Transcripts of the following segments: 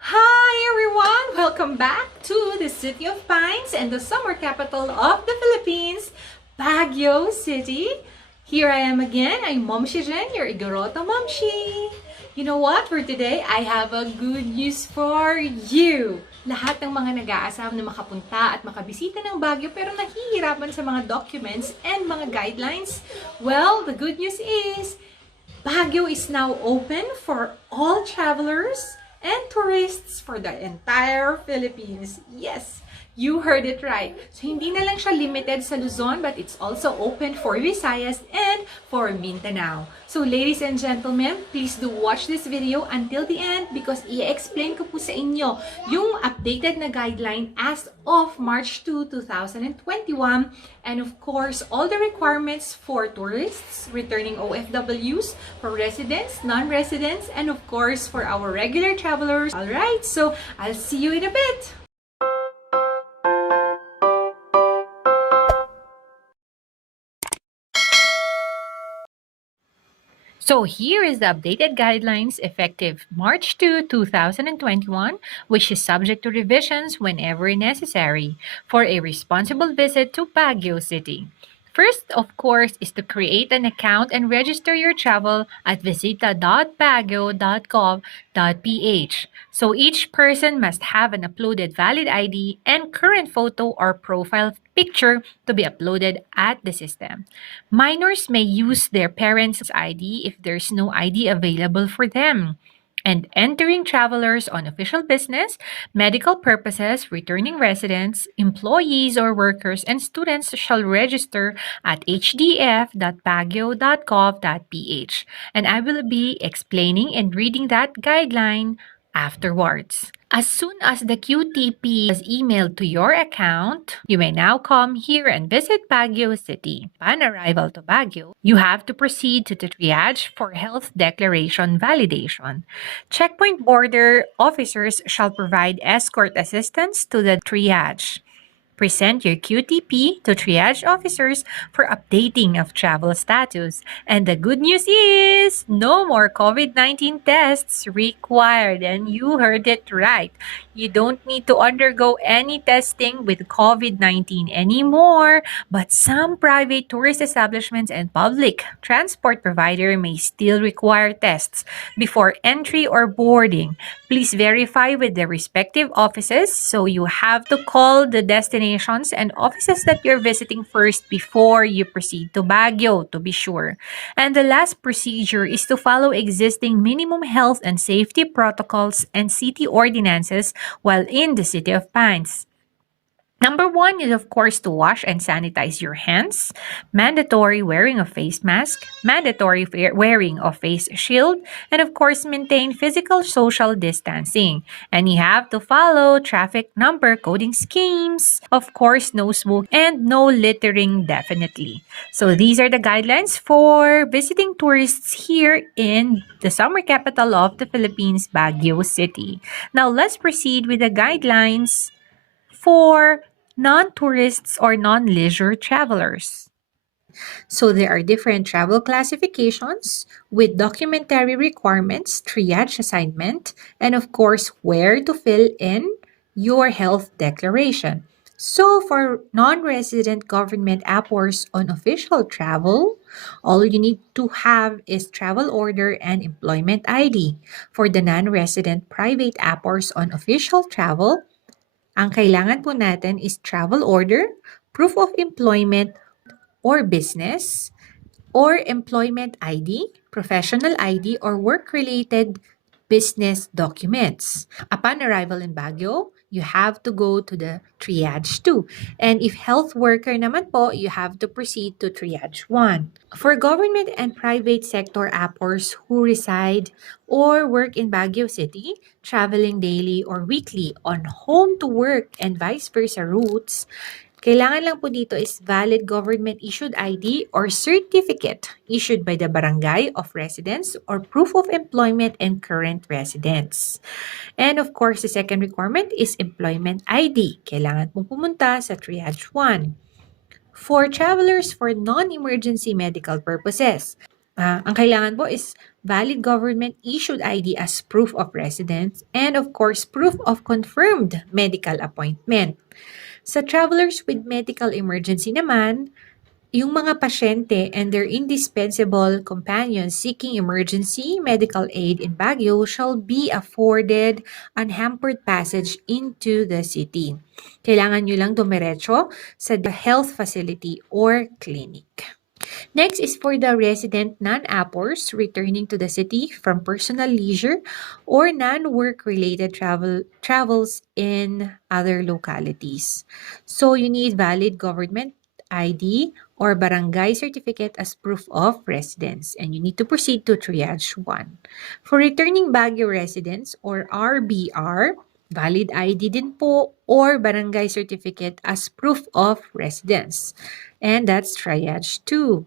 Hi everyone! Welcome back to the City of Pines and the summer capital of the Philippines, Baguio City. Here I am again. I'm Momshie Jhen, your Igoroto Momshie. You know what? For today, I have a good news for you. Lahat ng mga nag-aasam na makapunta at makabisita ng Baguio pero nahihirapan sa mga documents and mga guidelines, well, the good news is Baguio is now open for all travelers and tourists for the entire Philippines. Yes, you heard it right. So, hindi na lang siya limited sa Luzon, but it's also open for Visayas and for Mindanao. So, ladies and gentlemen, please do watch this video until the end because i-explain ko po sa inyo yung updated na guideline as of March 2, 2021. And of course, all the requirements for tourists, returning OFWs, for residents, non-residents, and of course, for our regular travelers. Alright, so I'll see you in a bit. So here is the updated guidelines effective March 2, 2021, which is subject to revisions whenever necessary for a responsible visit to Baguio City. First, of course, is to create an account and register your travel at visita.baguio.gov.ph. So each person must have an uploaded valid ID and current photo or profile picture to be uploaded at the system. Minors may use their parents' ID if there's no ID available for them. And entering travelers on official business, medical purposes, returning residents, employees or workers, and students shall register at hdf.baguio.gov.ph. And I will be explaining and reading that guideline afterwards. As soon as the QTP is emailed to your account, you may now come here and visit Baguio City. Upon arrival to Baguio, you have to proceed to the triage for health declaration validation. Checkpoint border officers shall provide escort assistance to the triage. Present your QTP to triage officers for updating of travel status. And the good news is, no more COVID-19 tests required. And you heard it right. You don't need to undergo any testing with COVID-19 anymore. But some private tourist establishments and public transport provider may still require tests before entry or boarding. Please verify with the respective offices. So you have to call the destinations and offices that you're visiting first before you proceed to Baguio, to be sure. And the last procedure is to follow existing minimum health and safety protocols and city ordinances while in the City of Pines. Number one is, of course, to wash and sanitize your hands, mandatory wearing of face mask, mandatory wearing of face shield, and of course, maintain physical social distancing. And you have to follow traffic number coding schemes, of course, no smoke and no littering definitely. So these are the guidelines for visiting tourists here in the summer capital of the Philippines, Baguio City. Now let's proceed with the guidelines for non-tourists or non-leisure travelers. So there are different travel classifications with documentary requirements, triage assignment, and of course, where to fill in your health declaration. So for non-resident government APORs on official travel, all you need to have is travel order and employment ID. For the non-resident private APORs on official travel, ang kailangan po natin is travel order, proof of employment or business, or employment ID, professional ID, or work-related business documents. Upon arrival in Baguio, you have to go to the triage 2. And if health worker naman po, you have to proceed to triage 1. For government and private sector APORs who reside or work in Baguio City, traveling daily or weekly on home to work and vice versa routes, kailangan lang po dito is valid government-issued ID or certificate issued by the barangay of residence or proof of employment and current residence. And of course, the second requirement is employment ID. Kailangan pong pumunta sa triage 1. For travelers for non-emergency medical purposes, ang kailangan po is valid government-issued ID as proof of residence, and of course, proof of confirmed medical appointment. Sa travelers with medical emergency naman, yung mga pasyente and their indispensable companions seeking emergency medical aid in Baguio shall be afforded unhampered passage into the city. Kailangan nyo lang dumiretso sa health facility or clinic. Next is for the resident non-APORs returning to the city from personal leisure or non-work related travels in other localities. So you need valid government ID or barangay certificate as proof of residence, and you need to proceed to triage 1. For returning Baguio residents or RBR, valid ID din po or barangay certificate as proof of residence. And that's triage 2.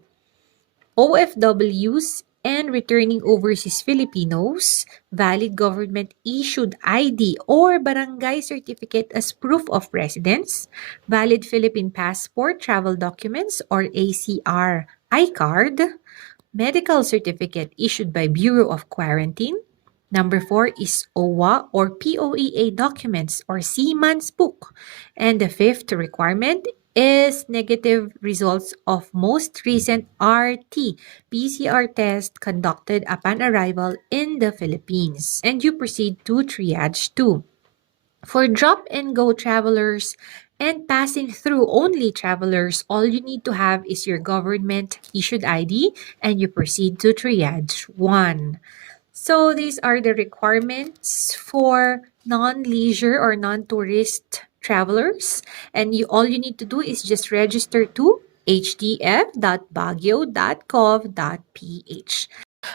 OFWs and returning overseas Filipinos, valid government-issued ID or barangay certificate as proof of residence, valid Philippine passport, travel documents, or ACR I-card, medical certificate issued by Bureau of Quarantine. Number 4 is OWA or POEA documents or Seaman's Book. And the fifth requirement is negative results of most recent RT-PCR test conducted upon arrival in the Philippines. And you proceed to triage 2. For drop-and-go travelers and passing through only travelers, all you need to have is your government-issued ID and you proceed to triage 1. So these are the requirements for non-leisure or non-tourist travelers. And all you need to do is just register to hdf.baguio.gov.ph.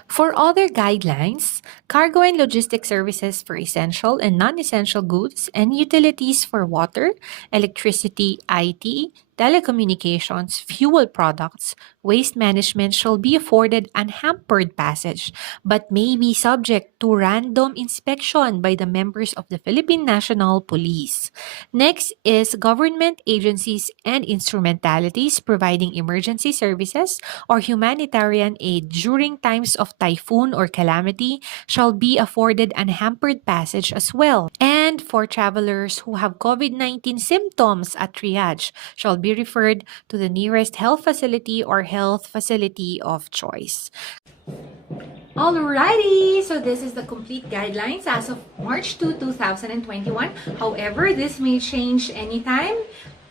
For other guidelines, cargo and logistic services for essential and non-essential goods and utilities for water, electricity, IT, telecommunications, fuel products, waste management shall be afforded unhampered passage, but may be subject to random inspection by the members of the Philippine National Police. Next is government agencies and instrumentalities providing emergency services or humanitarian aid during times of typhoon or calamity shall be afforded unhampered passage as well. And for travelers who have COVID-19 symptoms at triage shall be referred to the nearest health facility or health facility of choice. Alrighty, so this is the complete guidelines as of March 2, 2021. However, this may change anytime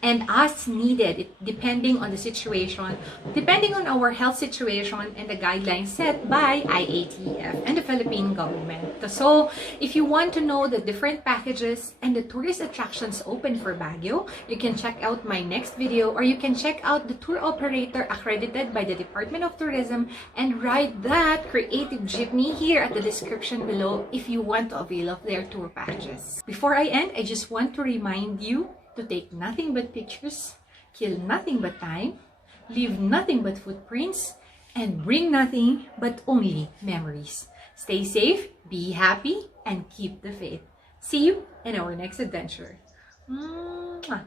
and as needed, depending on the situation, depending on our health situation and the guidelines set by IATF and the Philippine government. So, if you want to know the different packages and the tourist attractions open for Baguio, you can check out my next video or you can check out the tour operator accredited by the Department of Tourism and ride that creative jeepney here at the description below if you want to avail of their tour packages. Before I end, I just want to remind you to take nothing but pictures, kill nothing but time, leave nothing but footprints, and bring nothing but only memories. Stay safe, be happy, and keep the faith. See you in our next adventure. Mwah.